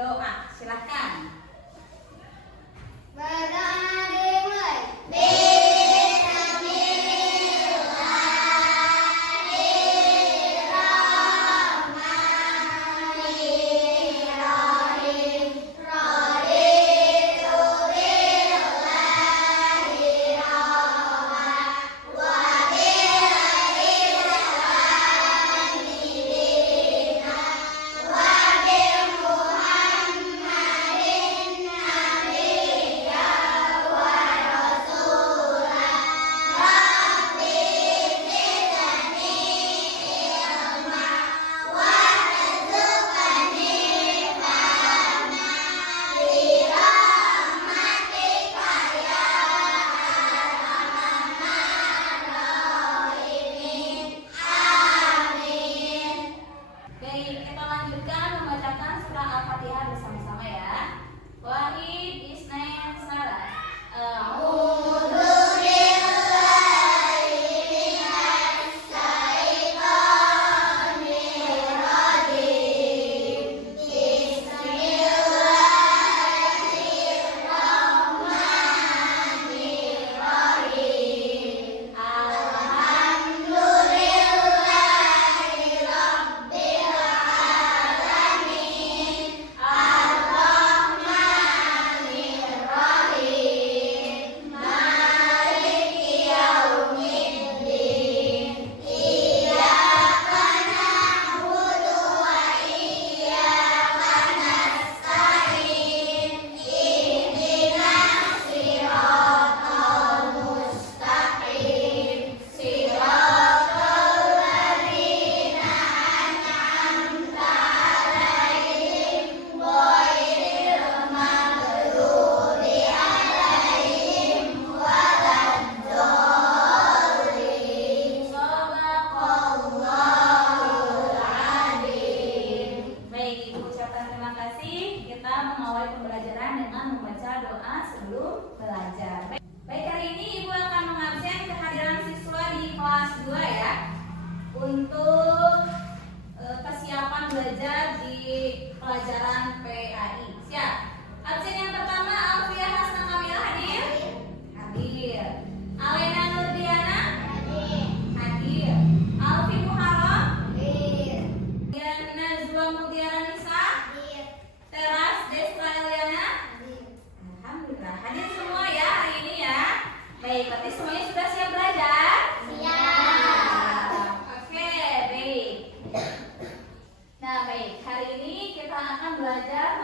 doa. Silakan. Berdoa dimulai. Baik, kita lanjutkan membacakan surah Al-Fatihah bersama-sama ya. Wahid, Isnain, Salah. Baik, Ibu ucapkan terima kasih. Kita mengawali pembelajaran dengan membaca doa sebelum belajar. Baik, hari ini Ibu akan mengabsen kehadiran siswa di kelas 2 ya. Untuk kesiapan belajar di pelajaran PAI. Siap? Absen yang pertama, Alfiah Hasna Kamila hadir? Hadir. Alena Nurdiana? Hadir. Alfi Muharram? Dan Nazwa Mutiara Nisa? Teras Destra Eliana? Alhamdulillah. Hadir semua ya hari ini ya. Baik, berarti semuanya sudah siap belajar? Oke, baik. Nah, baik. Hari ini kita akan belajar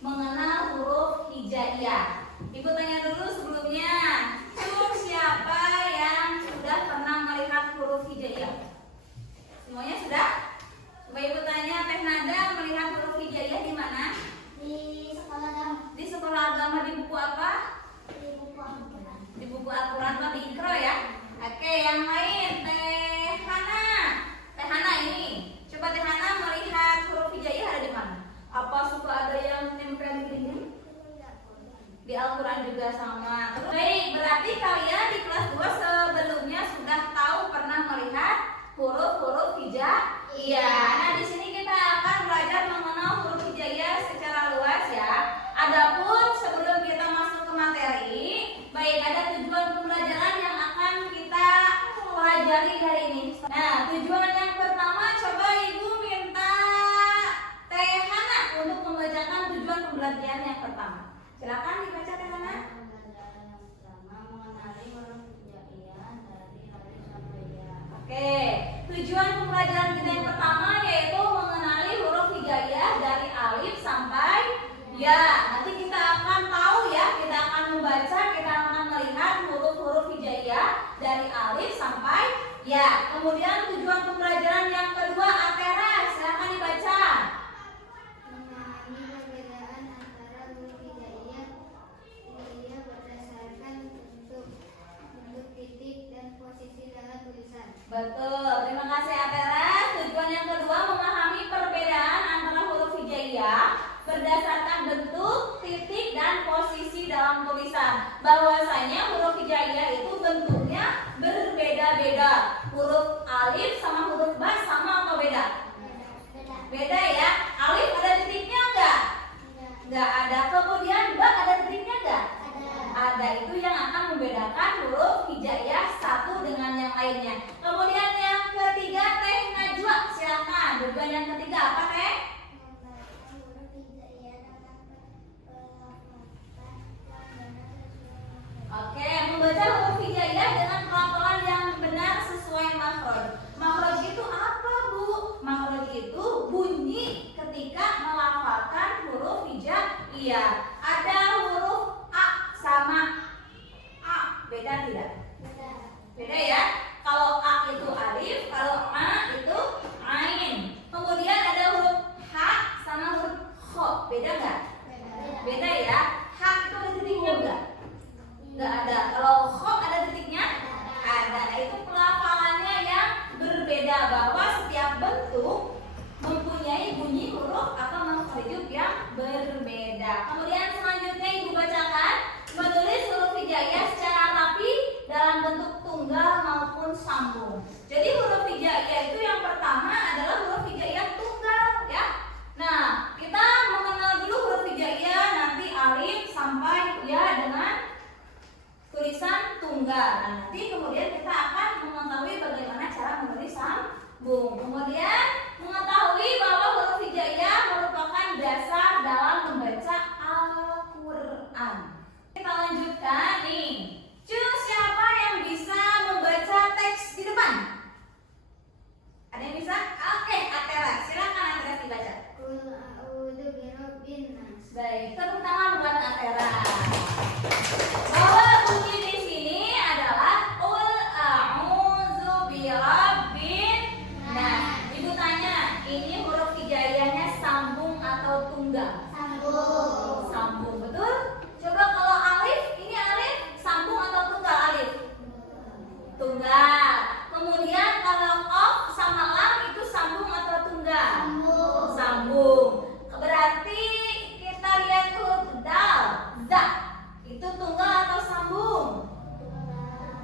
mengenal huruf hijaiyah. Ibu tanya dulu sebelumnya, siapa yang sudah pernah melihat huruf hijaiyah? Semuanya sudah? Coba Ibu tanya, Teh Nada melihat huruf hijaiyah di mana? Di sekolah agama. Di sekolah agama, di buku apa? Di buku Al-Quran. Di buku Al-Quran atau di Iqra ya? Oke, yang lain Teh Hana. Teh Hana ini, coba Teh Hana melihat huruf hijaiyah ada di mana? Apa suka ada yang nempel di dinding? Di Al-Quran juga sama. Baik, berarti kalian di kelas 2 sebelumnya sudah tahu pernah melihat huruf-huruf hijaiyah. Nah, di sini kita akan belajar mengenal huruf hijaiyah secara luas ya. Adapun sebelum kita masuk ke materi, baik, ada tujuan pembelajaran yang akan kita pelajari hari ini. Nah, tujuan yang pertama, coba Ibu minta Teh Hana untuk membacakan tujuan pembelajaran yang pertama. Silakan dibaca Teh Hana. Pembelajaran yang pertama mengenali huruf hijaiyah dari alif sampai ya. Oke, tujuan pembelajaran kita yang pertama yaitu mengenali huruf hijaiyah dari alif sampai ya. Nanti kita akan tahu ya, kita akan membaca, kita akan melihat huruf-huruf hijaiyah dari alif sampai ya. Kemudian tujuan pembelajaran yang kedua, Atera, silakan dibaca. Memahami perbedaan antara huruf hijaiyah berdasarkan bentuk titik dan posisi dalam tulisan. Betul, terima kasih Atera. Tujuan yang kedua, memahami perbedaan antara huruf hijaiyah berdasarkan bentuk, titik, dan posisi dalam tulisan. Bahwasanya huruf hijaiyah itu bentuknya berbeda-beda. Huruf alif sama huruf ba sama atau beda? Beda. Beda ya. Alif ada titiknya enggak? Iya. Ada huruf A sama A. Beda tidak? Beda ya. Kalau A itu alif, kalau A itu ain. Kemudian ada huruf H sama huruf Kho. Beda nggak? Beda ya. H itu ada titiknya nggak? Nggak ada. Kalau Kho ada titiknya? Ada. Itu pelafalannya yang berbeda, bahwa setiap bentuk mempunyai bunyi huruf atau makhraj yang berbeda. Kemudian selanjutnya Ibu bacakan, menulis huruf hijaiyah secara rapi dalam bentuk tunggal maupun sambung. Jadi huruf hijaiyah itu yang pertama adalah huruf hijaiyah tunggal ya. Nah, kita mengenal dulu huruf hijaiyah, nanti alif sampai ya dengan tulisan tunggal. Nah, nanti kemudian kita akan mengetahui bagaimana cara menulis sambung. Kemudian mengetahui bahwa huruf hijaiyah merupakan dasar dalam membaca Al-Quran. Kita lanjutkan nih. Siapa yang bisa membaca teks di depan? Ada yang bisa? Oke, Atera. Silakan Atera dibaca. Qul a'udzu birabbin nas. Baik, tepuk tangan buat Atera. Bahwa kunci di sini adalah Qul a'udzu birabbin nas. Ibu tanya, ini huruf hijaiyahnya sambung atau tunggal? Sambung. Sambung, betul? Coba kalau alif, ini alif sambung atau tunggal alif? Tunggal. Kemudian kalau qaf sama lam itu sambung atau tunggal? Sambung. Sambung. Berarti kita lihat huruf dal, za. Itu tunggal atau sambung?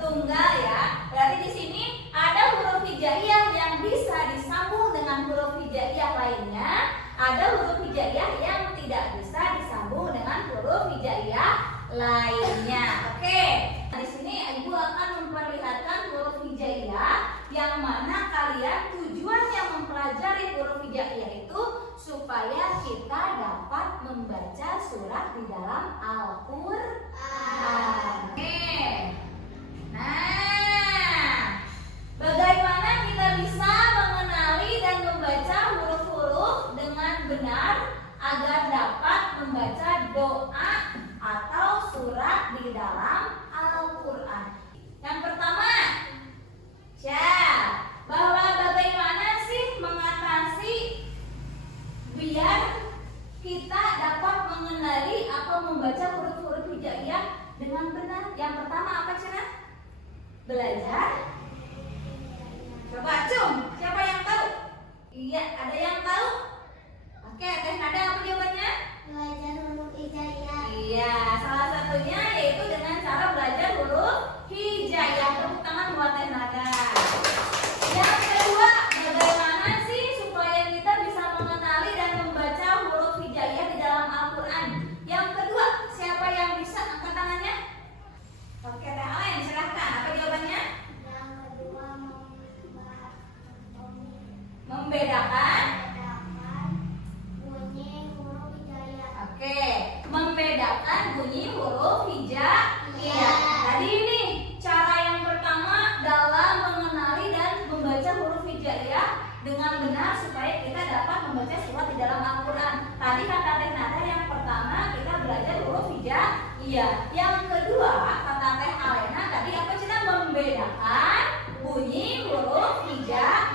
Tunggal ya. Berarti di sini ada huruf hijaiyah yang bisa disambung dengan huruf hijaiyah lainnya. Ada huruf hijaiyah yang tidak bisa disambung dengan huruf hijaiyah lainnya. Oke. Nah, di sini Ibu akan memperlihatkan huruf hijaiyah yang mana kalian tujuannya mempelajari huruf hijaiyah itu supaya kita dapat membaca surat di dalam Al-Qur'an. Oke. Nah, bagaimana kita bisa mengenali dan membaca huruf-huruf dengan benar agar dapat membaca doa atau surat di dalam Al-Qur'an? Yang pertama, bahwa bagaimana sih mengatasi biar kita dapat mengenali atau membaca huruf-huruf hijaiyah dengan benar. Yang pertama apa, Cina? Belajar. Coba cum, siapa yang tahu? Iya, ada yang tahu? Oke, Teh Nada apa jawabannya? Belajar huruf hijaiyah. Iya, salah satunya yaitu dengan cara belajar huruf hijaiyah. Tepuk tangan buat Teh Nada. Yang kedua, bagaimana sih supaya kita bisa mengenali dan membaca huruf hijaiyah di dalam Al-Quran? Yang kedua, siapa yang bisa angkat tangannya? Oke, Teh Alen, silahkan. Apa jawabannya? Yang kedua Membedakan. bunyi huruf hijaiyah. Oke, membedakan bunyi huruf hijaiyah. Tadi ini cara yang pertama dalam mengenali dan membaca huruf hijaiyah dengan benar supaya kita dapat membaca surat di dalam Al-Quran. Tadi kata Teh Nada yang pertama kita belajar huruf hijaiyah. Yang kedua kata Teh Alena tadi apa, Cina? Membedakan bunyi huruf hijaiyah.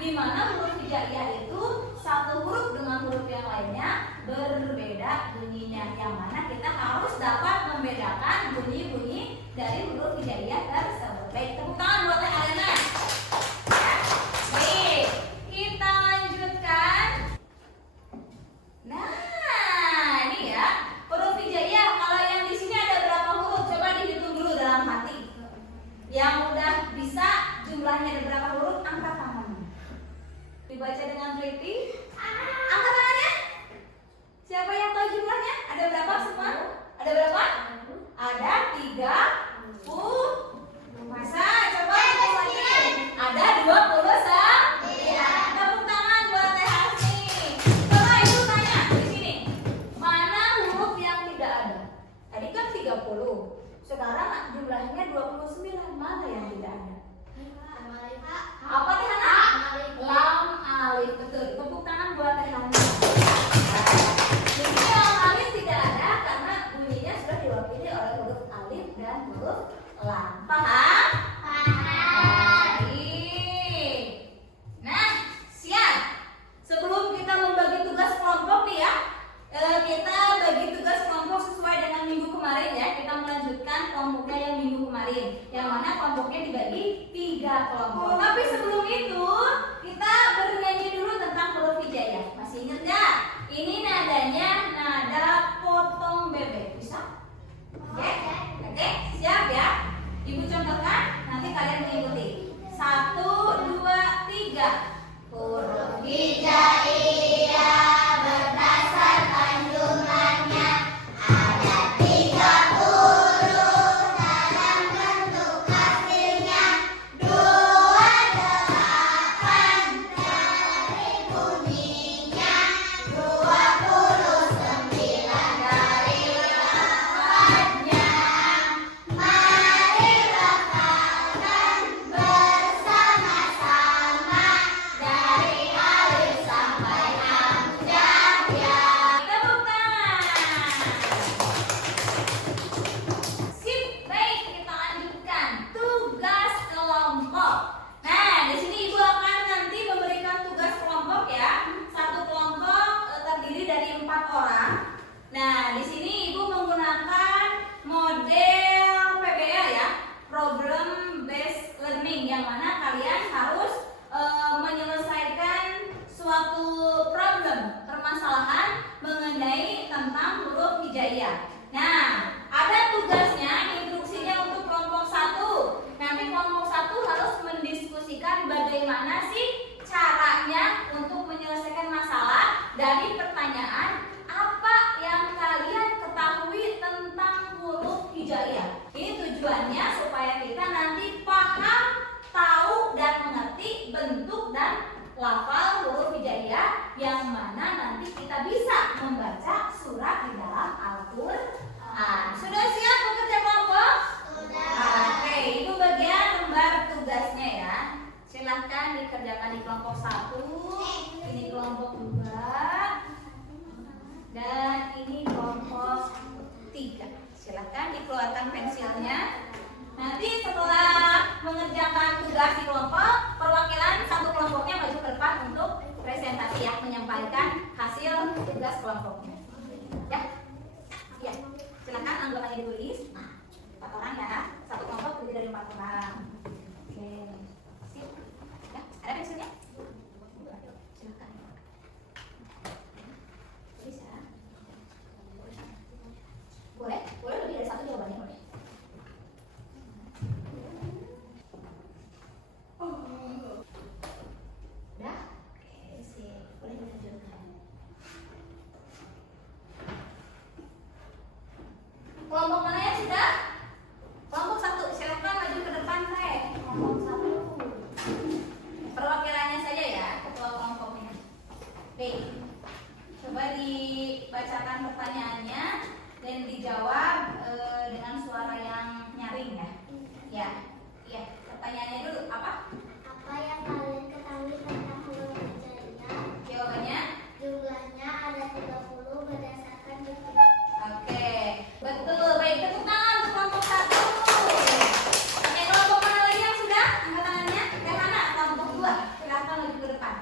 Di mana huruf hijaiyah itu satu huruf dengan huruf yang lainnya berbeda bunyinya, yang mana kita harus dapat membedakan bunyi-bunyi dari huruf hijaiyah tersebut. Baik, tepuk tangan buat Teh Alena. Ya. Baik, kita lanjutkan. Nah, ini ya huruf hijaiyah. Kalau yang di sini ada berapa huruf? Coba dihitung dulu dalam hati. Yang udah bisa jumlahnya ada berapa huruf? Angkat tangannya. Dibaca dengan teliti. Angkat tangannya. Siapa yang tahu jumlahnya? Ada berapa semua? Ada berapa? Ada 30. Masa? Coba hitung lagi. Ada 20. Tepuk tangan buat Teh Hasni. Coba Ibu tanya di sini. Mana huruf yang tidak ada? Tadi kan 30. Sekarang jumlahnya 29. Mana yang tidak ada? Apa Teh Hana? Lam alif. Betul. Tepuk tangan buat Teh Hana. Di sini lam alif huruf lam. Paham? Baik. Nah, siap. Sebelum kita membagi tugas kelompok nih ya, kita bagi tugas kelompok sesuai dengan minggu kemarin ya. Kita melanjutkan kelompoknya yang minggu kemarin, yang mana kelompoknya dibagi 3 kelompok. Tapi sebelum itu kita bernyanyi dulu tentang huruf hijaiyah. Masih ingat nggak? Ini nadanya nada potong bebek. Bisa? Oke, siap ya. Ibu contohkan, nanti kalian mengikuti. 1, 2, 3. Huruf hijaiyah berdasarkan jumlahnya ada 30 dalam bentuk hasilnya 28 dari bunyinya 29 dari lafaznya. Mari lafalkan bersama-sama dari alif sampai hamzah ya. Tepuk tangan. Sip, baik, kita lanjutkan tugas kelompok. Nah, di sini Ibu akan nanti memberikan tugas kelompok ya. Satu kelompok terdiri dari 4 orang. Nah, di sini Ibu menggunakan model PBL ya, Problem Based Learning, yang mana kalian harus menyelesaikan suatu problem, permasalahan mengenai tentang huruf hijaiyah. Nah, ada tugasnya, instruksinya untuk kelompok 1. Nanti kelompok 1 harus mendiskusikan bagaimana sih caranya untuk menyelesaikan masalah dari pertanyaan apa yang kalian ketahui tentang huruf hijaiyah. Ini tujuannya supaya kita nanti paham, tahu dan mengerti bentuk dan lafal huruf hijaiyah, yang mana nanti kita bisa membaca surat di dalam Al-Qur'an. Sudah siap bekerja kelompok? Oke, itu bagian lembar tugasnya ya. Silahkan dikerjakan di kelompok 1, ini kelompok 2, dan ini kelompok 3. Silahkan dikeluarkan pensilnya. Nanti setelah mengerjakan tugas di kelompok, perwakilan satu kelompoknya maju ke depan untuk presentasi ya, menyampaikan hasil tugas kelompoknya. Ya, ya. Silakan anggapannya ditulis. 4 orang ya, satu kelompok terdiri dari 4 orang. Oke, sip. Ya, ada pensilnya? Silakan. Bisa. Boleh lebih dari 1 jawabannya boleh. Udah? Oke, sip. Boleh dilanjutkan. Kelompok mana yang sudah? Kelompok 1, silakan maju ke depan, Teh. Kelompok 1. Perwakilannya saja ya, ketua kelompoknya. Baik. Coba dibacakan pertanyaannya dan dijawab dengan suara yang nyaring ya. Ya. Iya, pertanyaannya dulu apa? Apa yang kalian ketahui tentang huruf hijaiyah? Jawabannya? Jumlahnya ada 30 berdasarkan bentuk. Oke, betul. Baik, tepuk tangan untuk kelompok 1. Oke, kelompok mana lagi yang sudah? Angkat tangannya. Hana, kelompok 2. Silakan maju ke depan.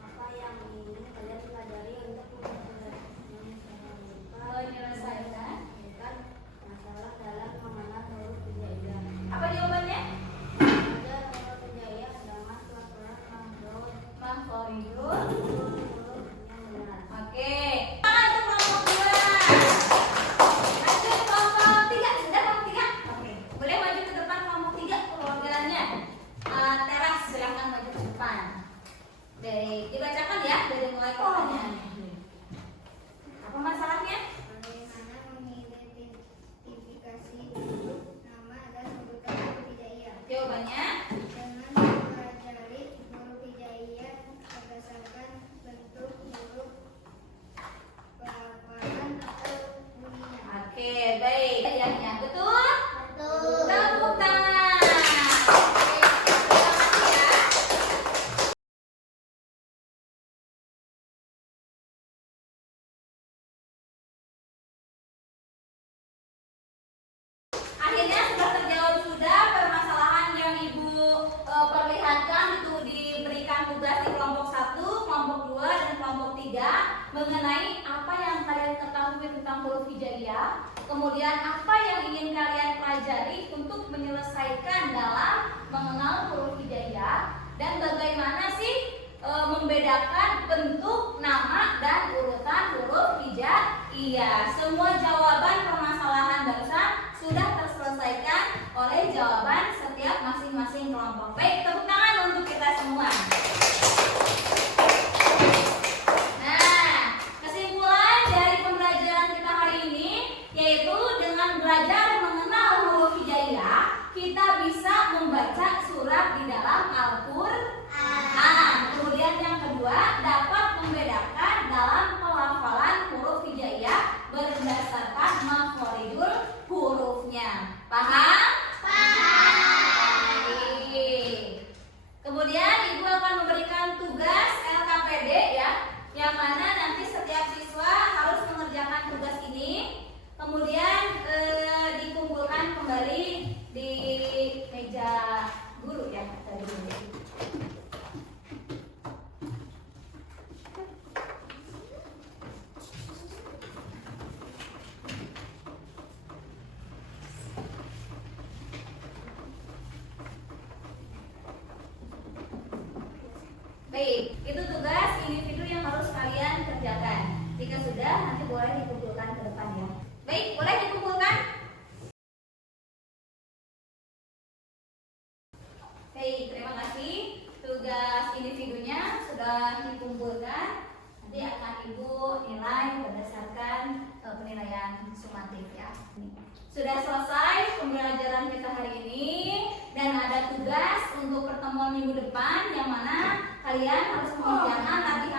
Apa yang ingin kalian pelajari untuk Menyelesaikan. masalah dalam mengenal huruf hijaiyah? Apa jawabannya? Ada huruf hijaiyah adalah suara mahdoud Mahforiyun. huruf yang benar. Oke. Tangan untuk kelompok 2. Lanjut kelompok 3. Sudah kelompok 3? Oke. Boleh maju ke depan kelompok 3 perwakilannya. Teras, silakan maju ke depan. Baik, dibacakan ya dari mulai pertanyaannya. Apa masalahnya? Bagaimana mengidentifikasi huruf nama dan sebutan huruf hijaiyah? Jawabannya? Dengan mempelajari huruf hijaiyah berdasarkan bentuk huruf, pelafalan atau bunyinya. Oke, baik. Ya, betul? Betul. Tepuk tangan. Akhirnya sudah terjawab sudah permasalahan yang Ibu perlihatkan itu diberikan tugas di kelompok 1, kelompok 2, dan kelompok 3 mengenai apa yang kalian ketahui tentang huruf hijaiyah. Kemudian apa yang ingin kalian pelajari untuk menyelesaikan dalam mengenal huruf hijaiyah dan bagaimana sih membedakan bentuk, nama, dan urutan huruf hijaiyah. Semua jawaban permasalahan barusan sudah terselesaikan oleh jawaban setiap masing-masing kelompok. Baik, tepuk tangan untuk kita semua. Nah, kesimpulan dari pembelajaran kita hari ini yaitu dengan belajar mengenal huruf hijaiyah, kita bisa membaca surat di dalam Al-Qur'an. Kemudian yang kedua, dapat membedakan dalam pelafalan huruf hijaiyah berdasarkan makhorijul hurufnya. Paham? Paham. Kemudian Ibu akan memberikan tugas LKPD ya, yang mana nanti setiap siswa harus mengerjakan tugas ini. Kemudian dikumpulkan kembali di meja guru ya tadi. Baik, itu tugas individu yang harus kalian kerjakan. Jika sudah, nanti boleh dikumpulkan ke depan ya. Baik, boleh dikumpulkan? Baik, terima kasih. Tugas individunya sudah dikumpulkan. Nanti akan Ibu nilai berdasarkan penilaian sumatif ya. Sudah selesai pembelajaran kita hari ini dan ada tugas untuk pertemuan minggu depan yang mana kalian harus mengerjakan latihan